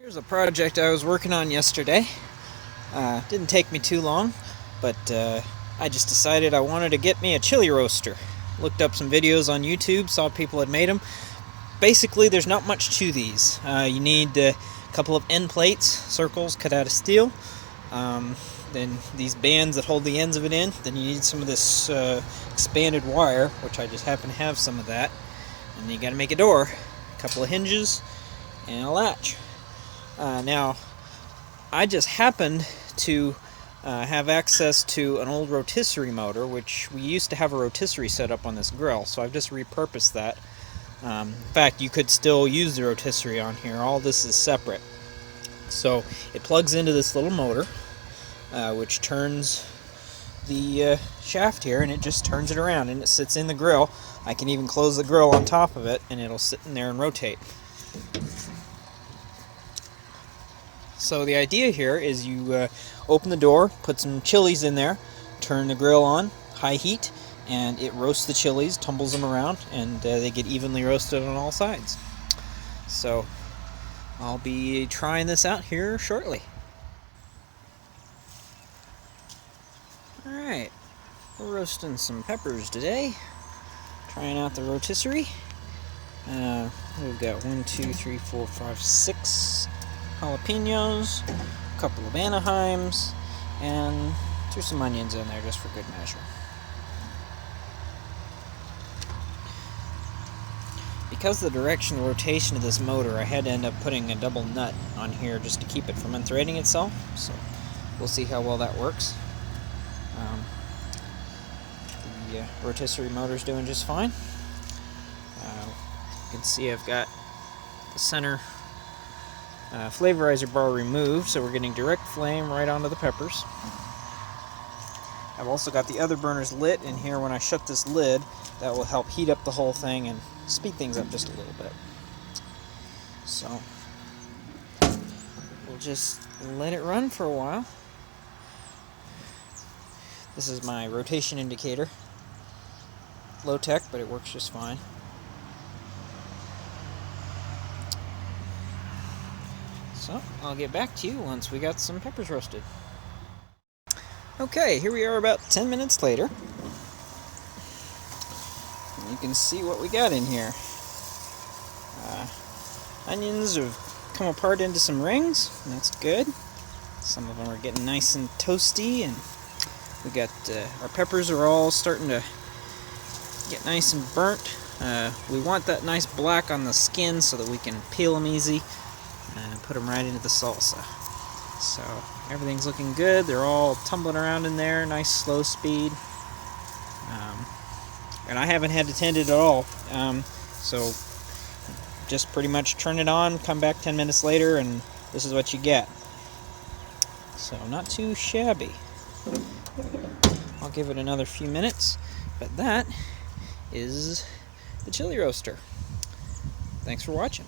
Here's a project I was working on yesterday. Didn't take me too long, but I just decided I wanted to get me a chili roaster. Looked up some videos on YouTube, saw people had made them. Basically, there's not much to these. You need a couple of end plates, circles cut out of steel. Then these bands that hold the ends of it in. Then you need some of this expanded wire, which I just happen to have some of that. And then you got to make a door, a couple of hinges, and a latch. Now, I just happened to have access to an old rotisserie motor, which we used to have a rotisserie set up on this grill, so I've just repurposed that. In fact, you could still use the rotisserie on here. All this is separate. So it plugs into this little motor, which turns the shaft here, and it just turns it around, and it sits in the grill. I can even close the grill on top of it, and it'll sit in there and rotate. So the idea here is you open the door, put some chilies in there, turn the grill on, high heat, and it roasts the chilies, tumbles them around, and they get evenly roasted on all sides. So I'll be trying this out here shortly. Alright, we're roasting some peppers today. Trying out the rotisserie. We've got 1, 2, 3, 4, 5, 6 jalapenos, a couple of Anaheims, and threw some onions in there just for good measure. Because of the direction of rotation of this motor, I had to end up putting a double nut on here just to keep it from unthreading itself, so we'll see how well that works. The rotisserie motor's doing just fine. You can see I've got the center flavorizer bar removed, so we're getting direct flame right onto the peppers. I've also got the other burners lit in here. When I shut this lid, that will help heat up the whole thing and speed things up just a little bit. So we'll just let it run for a while. This is my rotation indicator. Low tech, but it works just fine. So I'll get back to you once we got some peppers roasted. Okay, here we are about 10 minutes later. And you can see what we got in here. Onions have come apart into some rings, and that's good. Some of them are getting nice and toasty, and we got our peppers are all starting to get nice and burnt. We want that nice black on the skin so that we can peel them easy and put them right into the salsa. So everything's looking good. They're all tumbling around in there, nice slow speed. And I haven't had to tend it at all. So just pretty much turn it on, come back 10 minutes later, and this is what you get. So not too shabby. I'll give it another few minutes, but that is the chili roaster. Thanks for watching.